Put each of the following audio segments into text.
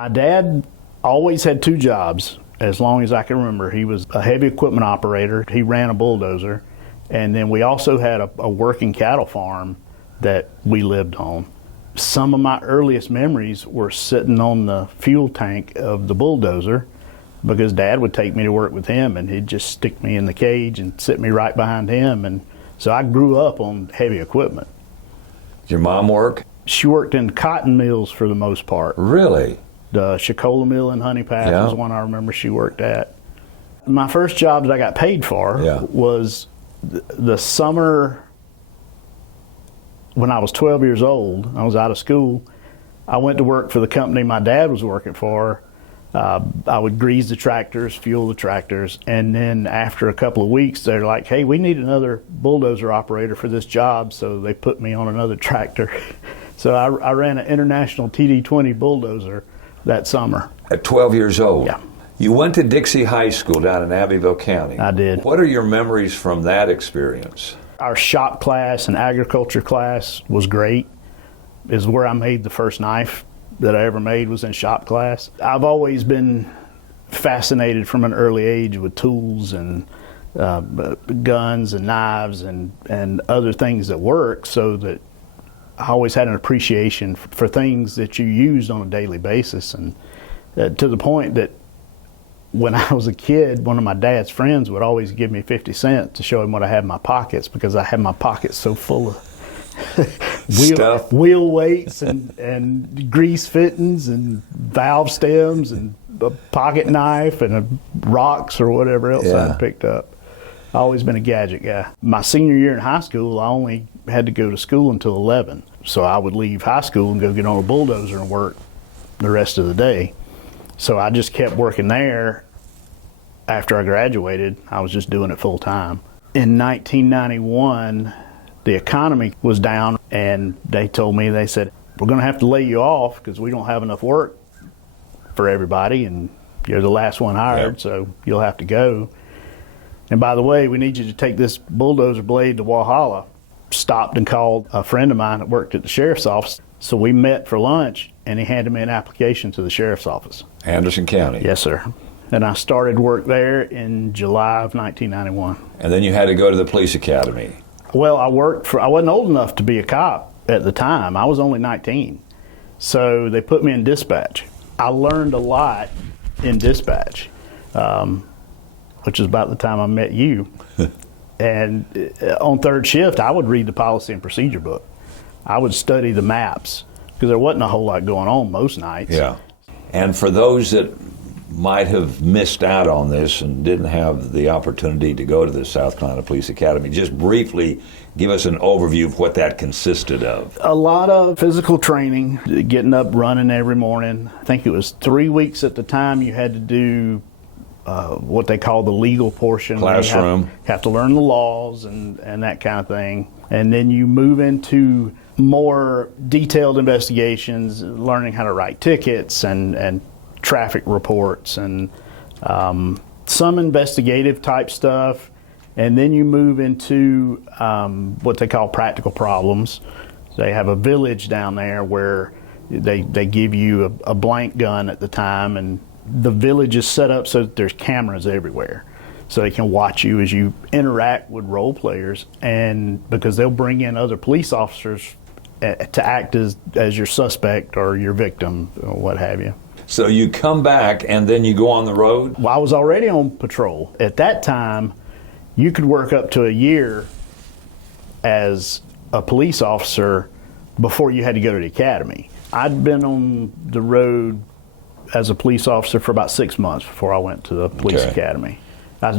My dad always had two jobs as long as I can remember. He was a heavy equipment operator. He ran a bulldozer. And then we also had a working cattle farm that we lived on. Some of my earliest memories were sitting on the fuel tank of the bulldozer because Dad would take me to work with him and he'd just stick me in the cage and sit me right behind him. And so I grew up on heavy equipment. Did your mom work? She worked in cotton mills for the most part. Really? The Chicola Mill in Honey Pass was one I remember she worked at. My first job that I got paid for was the summer when I was 12 years old. I was out of school. I went to work for the company my dad was working for. I would grease the tractors, fuel the tractors, and then after a couple of weeks, they're like, hey, we need another bulldozer operator for this job, so they put me on another tractor. So I ran an International TD20 bulldozer that summer. At 12 years old? Yeah. You went to Dixie High School down in Abbeville County. I did. What are your memories from that experience? Our shop class and agriculture class was great. Is where I made the first knife that I ever made was in shop class. I've always been fascinated from an early age with tools and guns and knives and other things that work, so that I always had an appreciation for things that you used on a daily basis. And to the point that when I was a kid, one of my dad's friends would always give me 50 cents to show him what I had in my pockets, because I had my pockets so full of wheel weights and grease fittings and valve stems and a pocket knife and rocks or whatever else I picked up. I've always been a gadget guy. My senior year in high school, I only had to go to school until 11. So I would leave high school and go get on a bulldozer and work the rest of the day. So I just kept working there. After I graduated, I was just doing it full time. In 1991, the economy was down, and they told me, they said, we're going to have to lay you off because we don't have enough work for everybody, and you're the last one hired, so you'll have to go. And by the way, we need you to take this bulldozer blade to Walhalla. Stopped and called a friend of mine that worked at the sheriff's office. So we met for lunch, and he handed me an application to the sheriff's office. Anderson County? Yes, sir. And I started work there in July of 1991. And then you had to go to the police academy. Well, I wasn't old enough to be a cop at the time. I was only 19. So they put me in dispatch. I learned a lot in dispatch, which is about the time I met you. And on third shift, I would read the policy and procedure book. I would study the maps because there wasn't a whole lot going on most nights. Yeah. And for those that might have missed out on this and didn't have the opportunity to go to the South Carolina Police Academy, just briefly give us an overview of what that consisted of. A lot of physical training, getting up, running every morning. I think it was 3 weeks at the time you had to do what they call the legal portion. Classroom. You have to learn the laws and that kind of thing. And then you move into more detailed investigations, learning how to write tickets and traffic reports and some investigative type stuff. And then you move into what they call practical problems. They have a village down there where they give you a blank gun at the time, and the village is set up so that there's cameras everywhere, so they can watch you as you interact with role players, and because they'll bring in other police officers to act as your suspect or your victim or what have you. So you come back and then you go on the road? Well, I was already on patrol. At that time, you could work up to a year as a police officer before you had to go to the academy. I'd been on the road as a police officer for about 6 months before I went to the police academy.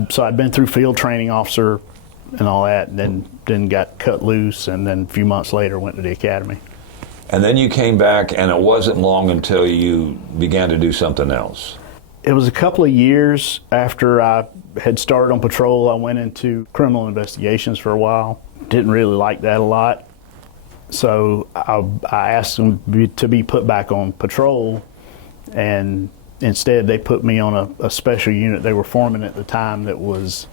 So I'd been through field training officer and all that, and then got cut loose, and then a few months later went to the academy. And then you came back, and it wasn't long until you began to do something else. It was a couple of years after I had started on patrol. I went into criminal investigations for a while. Didn't really like that a lot. So I asked them to be put back on patrol, and instead they put me on a special unit they were forming at the time that was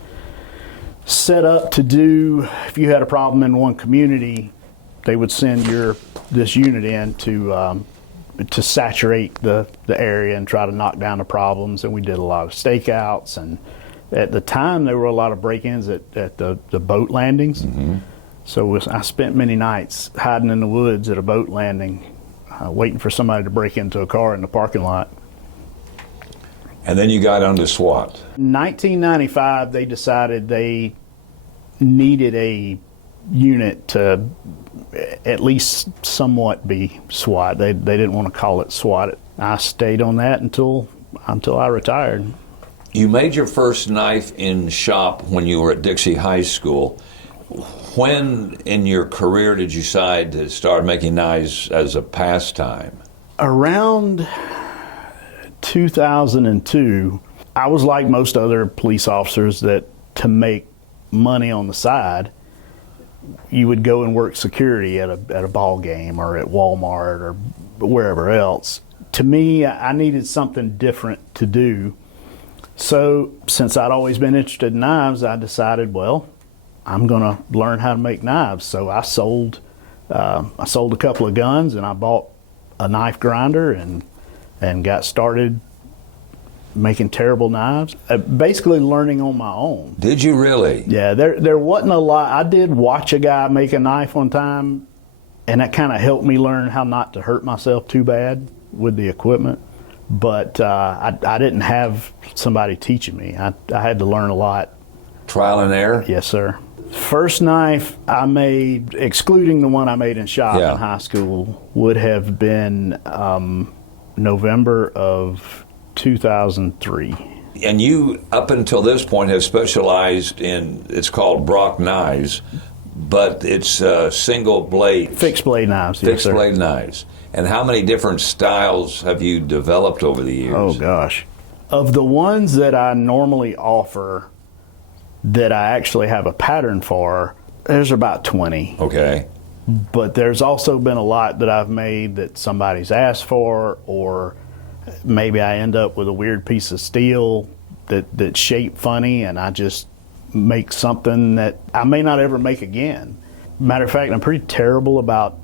set up to do, if you had a problem in one community, they would send this unit in to to saturate the area and try to knock down the problems. And we did a lot of stakeouts. And at the time, there were a lot of break-ins at the boat landings. So I spent many nights hiding in the woods at a boat landing, waiting for somebody to break into a car in the parking lot. And then you got onto SWAT. 1995, they decided they needed a unit to at least somewhat be SWAT. They didn't want to call it SWAT. I stayed on that until I retired. You made your first knife in shop when you were at Dixie High School. When in your career did you decide to start making knives as a pastime? Around 2002, I was like most other police officers that to make money on the side, you would go and work security at a ball game or at Walmart or wherever else. To me, I needed something different to do. So since I'd always been interested in knives, I decided, well, I'm going to learn how to make knives. So I sold a couple of guns, and I bought a knife grinder and got started making terrible knives. Basically learning on my own. Did you really? Yeah, there wasn't a lot. I did watch a guy make a knife one time, and that kind of helped me learn how not to hurt myself too bad with the equipment. But I didn't have somebody teaching me. I had to learn a lot. Trial and error? Yes, sir. First knife I made, excluding the one I made in shop in high school, would have been November of 2003. And you, up until this point, have specialized in, it's called Brock knives, but it's single blade. Fixed blade knives, yes, sir. Fixed blade knives. And how many different styles have you developed over the years? Oh, gosh. Of the ones that I normally offer that I actually have a pattern for, there's about 20. Okay. But there's also been a lot that I've made that somebody's asked for, or maybe I end up with a weird piece of steel that's shaped funny, and I just make something that I may not ever make again. Matter of fact, I'm pretty terrible about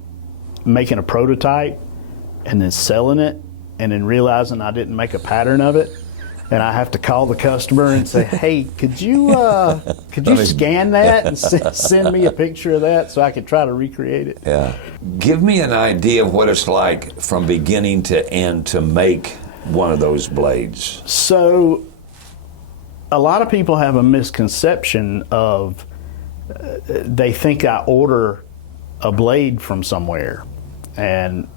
making a prototype and then selling it and then realizing I didn't make a pattern of it. And I have to call the customer and say, hey, could you scan that and send me a picture of that so I could try to recreate it? Yeah. Give me an idea of what it's like from beginning to end to make one of those blades. So a lot of people have a misconception of they think I order a blade from somewhere. And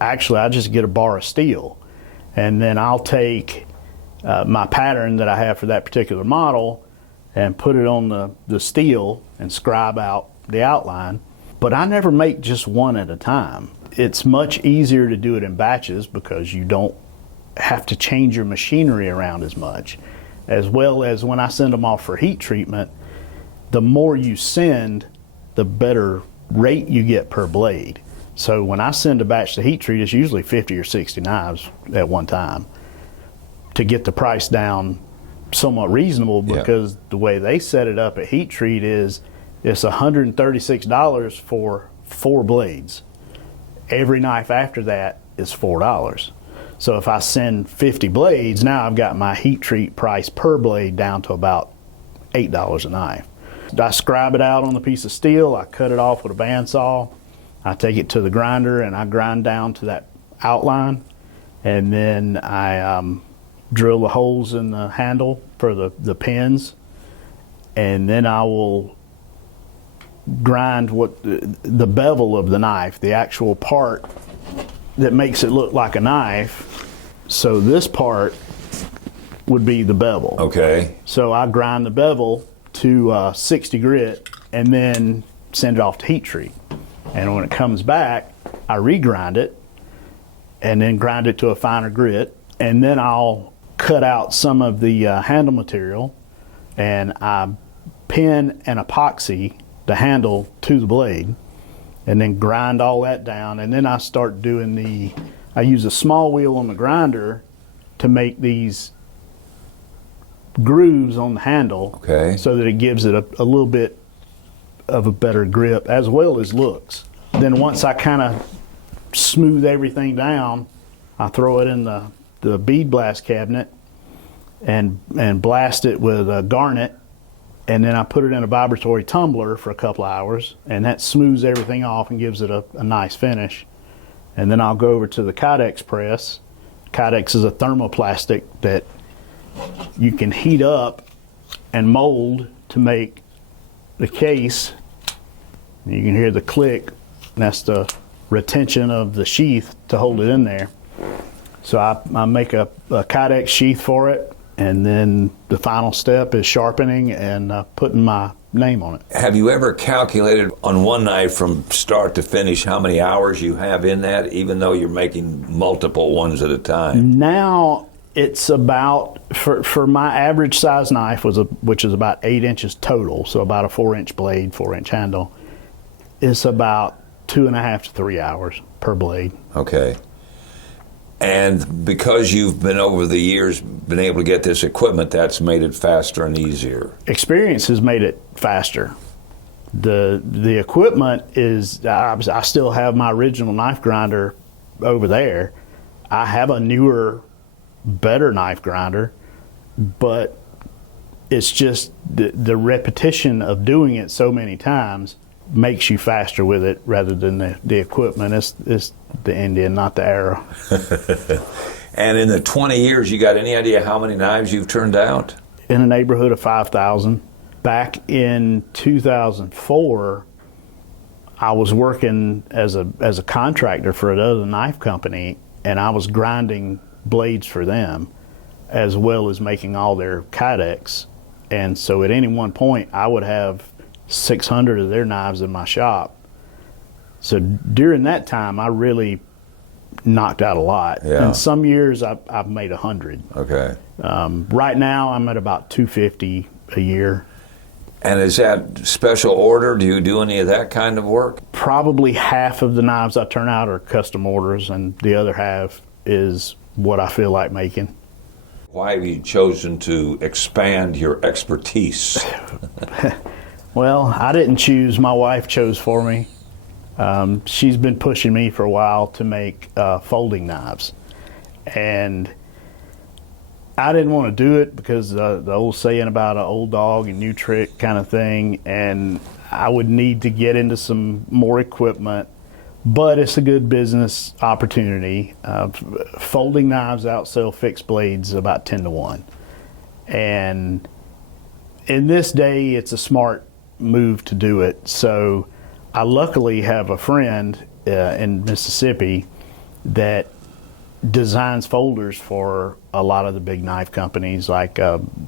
actually, I just get a bar of steel. And then I'll take my pattern that I have for that particular model and put it on the steel and scribe out the outline. But I never make just one at a time. It's much easier to do it in batches because you don't have to change your machinery around as much. As well as when I send them off for heat treatment, the more you send, the better rate you get per blade. So when I send a batch to heat treat, it's usually 50 or 60 knives at one time, to get the price down somewhat reasonable, because the way they set it up at heat treat is it's $136 for 4 blades. Every knife after that is $4. So if I send 50 blades, now I've got my heat treat price per blade down to about $8 a knife. I scribe it out on the piece of steel, I cut it off with a bandsaw, I take it to the grinder and I grind down to that outline, and then I drill the holes in the handle for the pins, and then I will grind what the bevel of the knife, the actual part that makes it look like a knife. So this part would be the bevel. Okay. So I grind the bevel to 60 grit and then send it off to heat treat. And when it comes back, I regrind it and then grind it to a finer grit, and then I'll cut out some of the handle material and I pin and epoxy the handle to the blade and then grind all that down, and then I start doing I use a small wheel on the grinder to make these grooves on the handle, so that it gives it a little bit of a better grip as well as looks. Then once I kind of smooth everything down, I throw it in the bead blast cabinet and blast it with a garnet, and then I put it in a vibratory tumbler for a couple of hours, and that smooths everything off and gives it a nice finish. And then I'll go over to the Kydex press. Kydex is a thermoplastic that you can heat up and mold to make the case. You can hear the click, and that's the retention of the sheath to hold it in there. So I make a Kydex sheath for it, and then the final step is sharpening and putting my name on it. Have you ever calculated on one knife from start to finish how many hours you have in that, even though you're making multiple ones at a time? Now it's about, for my average size knife, which is about 8 inches total, so about a 4-inch blade, 4-inch handle, it's about 2.5 to 3 hours per blade. Okay. And because you've been over the years been able to get this equipment, that's made it faster and easier. Experience has made it faster. The equipment is, I still have my original knife grinder over there. I have a newer, better knife grinder, but it's just the repetition of doing it so many times makes you faster with it rather than the equipment. It's the Indian, not the arrow. And in the 20 years, you got any idea how many knives you've turned out? In the neighborhood of 5,000. Back in 2004, I was working as a contractor for another knife company, and I was grinding blades for them as well as making all their Kydex. And so at any one point, I would have 600 of their knives in my shop. So during that time, I really knocked out a lot. Yeah. And some years I've made 100. Okay. Right now I'm at about 250 a year. And is that special order? Do you do any of that kind of work? Probably half of the knives I turn out are custom orders, and the other half is what I feel like making. Why have you chosen to expand your expertise? Well, I didn't choose. My wife chose for me. She's been pushing me for a while to make folding knives. And I didn't want to do it because the old saying about an old dog and new trick kind of thing. And I would need to get into some more equipment. But it's a good business opportunity. Folding knives outsell fixed blades about 10 to 1. And in this day, it's a smart move to do it. So I luckily have a friend in Mississippi that designs folders for a lot of the big knife companies like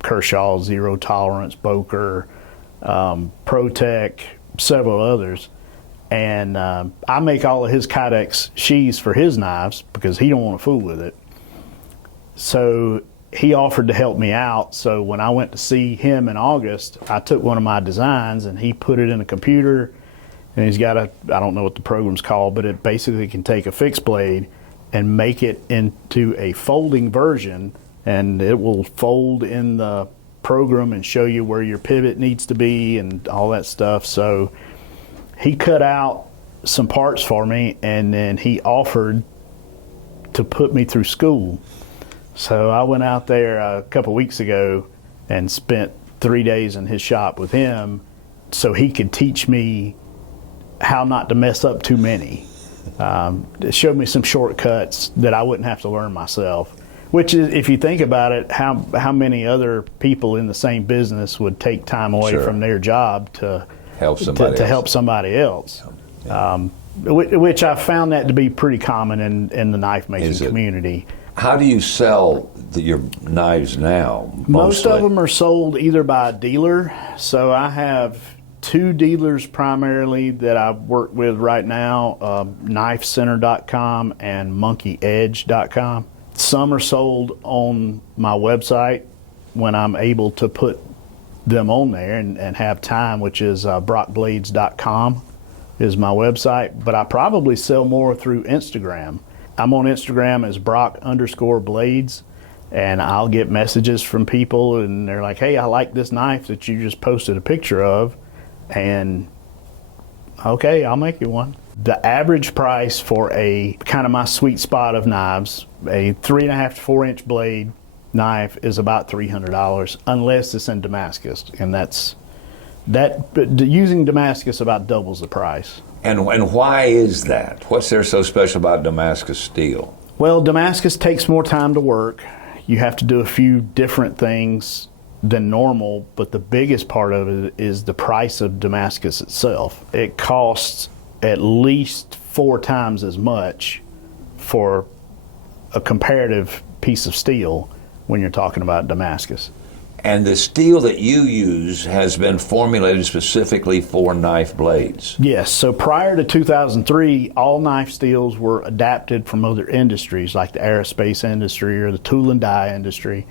Kershaw, Zero Tolerance, Boker, ProTech, several others. And I make all of his Kydex sheaths for his knives because he don't want to fool with it. So he offered to help me out. So when I went to see him in August, I took one of my designs and he put it in a computer, and he's got I don't know what the program's called, but it basically can take a fixed blade and make it into a folding version, and it will fold in the program and show you where your pivot needs to be and all that stuff. So he cut out some parts for me, and then he offered to put me through school. So I went out there a couple weeks ago and spent 3 days in his shop with him so he could teach me how not to mess up too many. It showed me some shortcuts that I wouldn't have to learn myself, which is, if you think about it, how many other people in the same business would take time away Sure. from their job to Help somebody to else. help somebody else. Yeah. Which I found that to be pretty common in the knife making Is it? community. How do you sell your knives now? Most of mostly? them are sold either by a dealer. So I have 2 dealers primarily that I work with right now, KnifeCenter.com and MonkeyEdge.com. Some are sold on my website when I'm able to put them on there and have time, which is BrockBlades.com is my website. But I probably sell more through Instagram. I'm on Instagram as Brock_Blades, and I'll get messages from people, and they're like, hey, I like this knife that you just posted a picture of, and okay, I'll make you one. The average price for a kind of my sweet spot of knives, a 3.5 to 4 inch blade knife, is about $300 unless it's in Damascus, and using Damascus about doubles the price. And why is that? What's there so special about Damascus steel? Well, Damascus takes more time to work. You have to do a few different things than normal, but the biggest part of it is the price of Damascus itself. It costs at least 4 times as much for a comparative piece of steel when you're talking about Damascus. And the steel that you use has been formulated specifically for knife blades. Yes, so prior to 2003, all knife steels were adapted from other industries like the aerospace industry or the tool and die industry.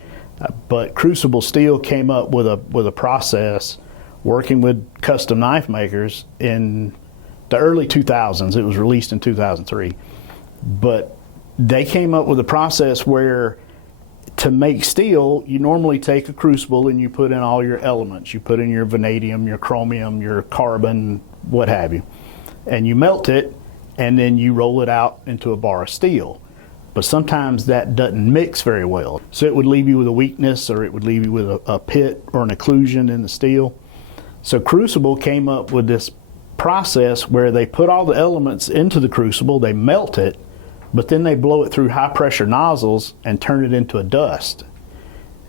But Crucible Steel came up with a process working with custom knife makers in the early 2000s. It was released in 2003. But they came up with a process where to make steel, you normally take a crucible and you put in all your elements. You put in your vanadium, your chromium, your carbon, what have you. And you melt it, and then you roll it out into a bar of steel. But sometimes that doesn't mix very well. So it would leave you with a weakness, or it would leave you with a pit or an occlusion in the steel. So Crucible came up with this process where they put all the elements into the crucible, they melt it, but then they blow it through high pressure nozzles and turn it into a dust.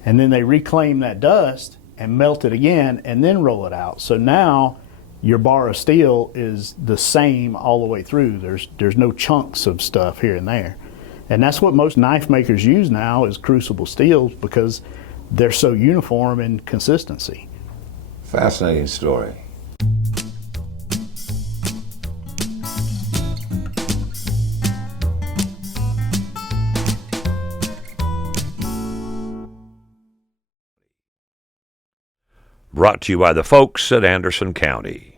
And then they reclaim that dust and melt it again and then roll it out. So now your bar of steel is the same all the way through. There's no chunks of stuff here and there. And that's what most knife makers use now is Crucible steels because they're so uniform in consistency. Fascinating story. Brought to you by the folks at Anderson County.